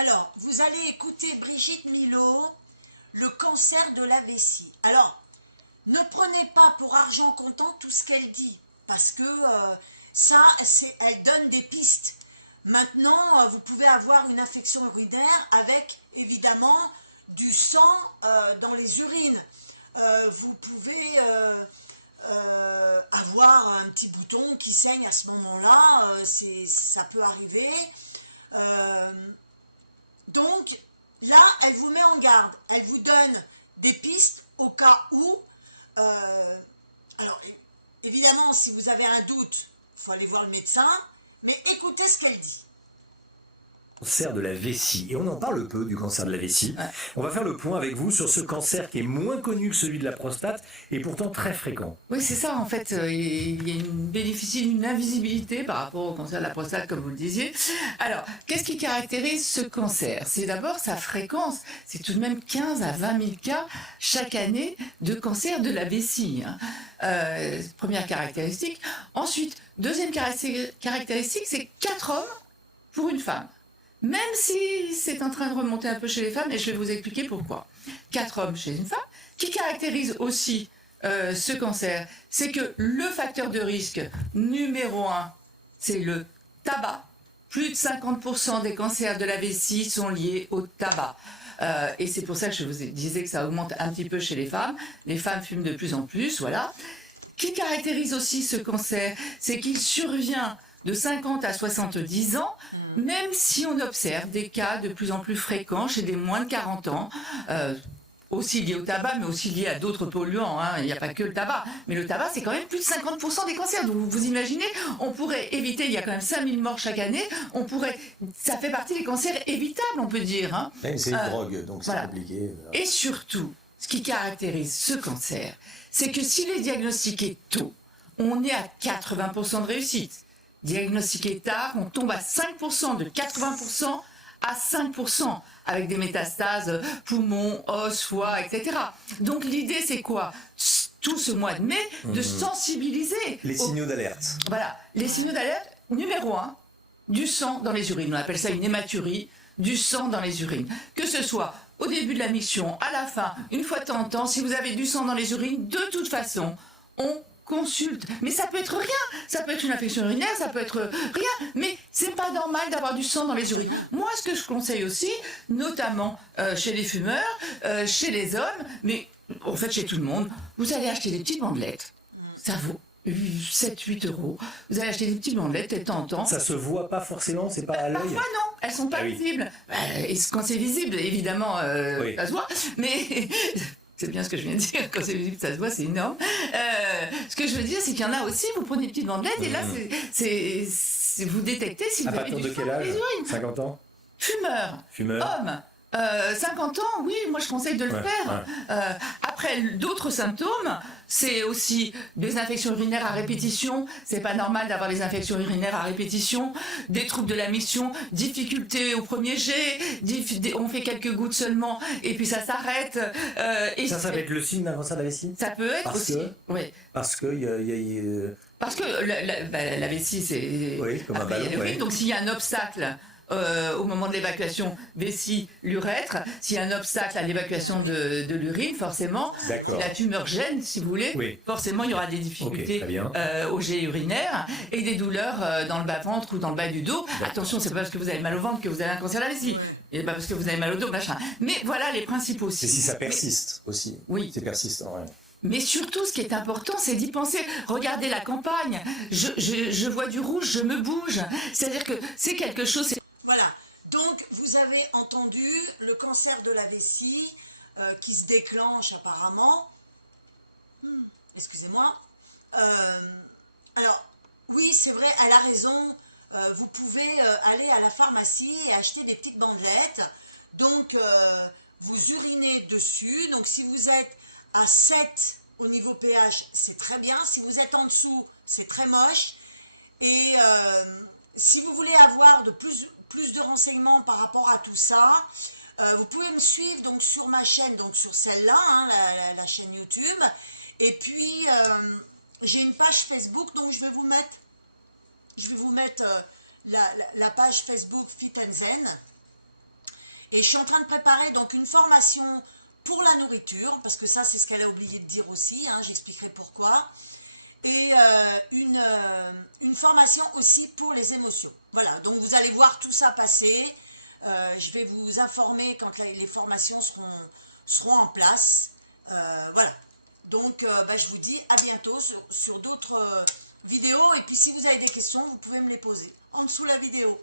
Alors, vous allez écouter Brigitte Millot, le cancer de la vessie. Alors, ne prenez pas pour argent comptant tout ce qu'elle dit, parce que elle donne des pistes. Maintenant, vous pouvez avoir une infection urinaire avec, évidemment, du sang dans les urines. Vous pouvez avoir un petit bouton qui saigne à ce moment-là, ça peut arriver. Euh, donc, là, elle vous met en garde, elle vous donne des pistes au cas où. Alors, évidemment, si vous avez un doute, il faut aller voir le médecin, mais écoutez ce qu'elle dit. Cancer de la vessie. Et on en parle peu du cancer de la vessie. Ouais. On va faire le point avec vous sur ce cancer qui est moins connu que celui de la prostate et pourtant très fréquent. Oui, c'est ça, en fait. Il bénéficie d'une invisibilité par rapport au cancer de la prostate, comme vous le disiez. Alors, qu'est-ce qui caractérise ce cancer? C'est d'abord sa fréquence. C'est tout de même 15 à 20 000 cas chaque année de cancer de la vessie. Première caractéristique. Ensuite, deuxième caractéristique, c'est 4 hommes pour une femme. Même si c'est en train de remonter un peu chez les femmes, et je vais vous expliquer pourquoi. 4 hommes chez une femme, qui caractérise aussi ce cancer, c'est que le facteur de risque numéro 1, c'est le tabac. Plus de 50% des cancers de la vessie sont liés au tabac. Et c'est pour ça que je vous disais que ça augmente un petit peu chez les femmes. Les femmes fument de plus en plus, voilà. Qui caractérise aussi ce cancer, c'est qu'il survient de 50 à 70 ans, même si on observe des cas de plus en plus fréquents chez des moins de 40 ans, aussi liés au tabac, mais aussi liés à d'autres polluants. Il n'y a pas que le tabac. Mais le tabac, c'est quand même plus de 50% des cancers. Donc vous imaginez, on pourrait éviter, il y a quand même 5000 morts chaque année, ça fait partie des cancers évitables, on peut dire. Même c'est une drogue, donc c'est voilà. compliqué. Et surtout, ce qui caractérise ce cancer, c'est que s'il est diagnostiqué tôt, on est à 80% de réussite. Diagnostiqué tard, on tombe à 5%, de 80% à 5%, avec des métastases, poumons, os, foie, etc. Donc l'idée, c'est quoi? Tout ce mois de mai, de sensibiliser. Les signaux d'alerte. Voilà, les signaux d'alerte, numéro 1, du sang dans les urines. On appelle ça une hématurie, du sang dans les urines. Que ce soit au début de la mission, à la fin, une fois de temps en temps, si vous avez du sang dans les urines, de toute façon, on consulte. Mais ça peut être rien. Ça peut être une infection urinaire, ça peut être rien. Mais c'est pas normal d'avoir du sang dans les urines. Moi, ce que je conseille aussi, notamment chez les fumeurs, chez les hommes, mais en fait chez tout le monde, vous allez acheter des petites bandelettes. Ça vaut 7-8 euros. Vous allez acheter des petites bandelettes de temps en temps. Ça se voit pas forcément, c'est pas à l'œil. Parfois non, elles sont pas visibles. Et quand c'est visible, évidemment, ça se voit. Mais c'est bien ce que je viens de dire, quand c'est visible, ça se voit, c'est énorme. Ce que je veux dire, c'est qu'il y en a aussi, vous prenez une petite bandelette, et là, vous détectez si vous avez du sang dans les urines. À partir de quel âge? 50 ans? Fumeur. Homme. 50 ans, oui, moi je conseille de le faire. Après, d'autres symptômes, c'est aussi des infections urinaires à répétition. C'est pas normal d'avoir des infections urinaires à répétition. Des troubles de la mission, difficultés au premier jet, on fait quelques gouttes seulement et puis ça s'arrête. Ça va être le signe d'un cancer de la vessie? Ça peut être aussi. Oui. Parce que Parce que la vessie, c'est. Oui, comme un ballon. Donc s'il y a un obstacle. Au moment de l'évacuation vessie, l'urètre, s'il y a un obstacle à l'évacuation de l'urine, forcément, si la tumeur gêne, si vous voulez, forcément il y aura des difficultés au jet urinaire et des douleurs dans le bas-ventre ou dans le bas du dos. Attention, c'est pas parce que vous avez mal au ventre que vous avez un cancer de la vessie. Et pas parce que vous avez mal au dos, machin. Mais voilà les principaux aussi. Et si ça persiste aussi. Oui. C'est persistant, ouais. Mais surtout, ce qui est important, c'est d'y penser. Regardez la campagne. Je vois du rouge, je me bouge. C'est-à-dire que c'est quelque chose... Voilà, donc vous avez entendu le cancer de la vessie qui se déclenche apparemment. Excusez-moi. Alors, oui, c'est vrai, elle a raison. Vous pouvez aller à la pharmacie et acheter des petites bandelettes. Donc, vous urinez dessus. Donc, si vous êtes à 7 au niveau pH, c'est très bien. Si vous êtes en dessous, c'est très moche. Et si vous voulez avoir plus de renseignements par rapport à tout ça, vous pouvez me suivre donc sur ma chaîne, donc sur celle-là, la chaîne YouTube. Et puis, j'ai une page Facebook, donc je vais vous mettre la page Facebook Fit and Zen. Et je suis en train de préparer donc une formation pour la nourriture, parce que ça c'est ce qu'elle a oublié de dire aussi, hein, j'expliquerai pourquoi. Et une formation aussi pour les émotions. Voilà, donc vous allez voir tout ça passer. Je vais vous informer quand les formations seront en place. Voilà, donc je vous dis à bientôt sur d'autres vidéos. Et puis si vous avez des questions, vous pouvez me les poser en dessous de la vidéo.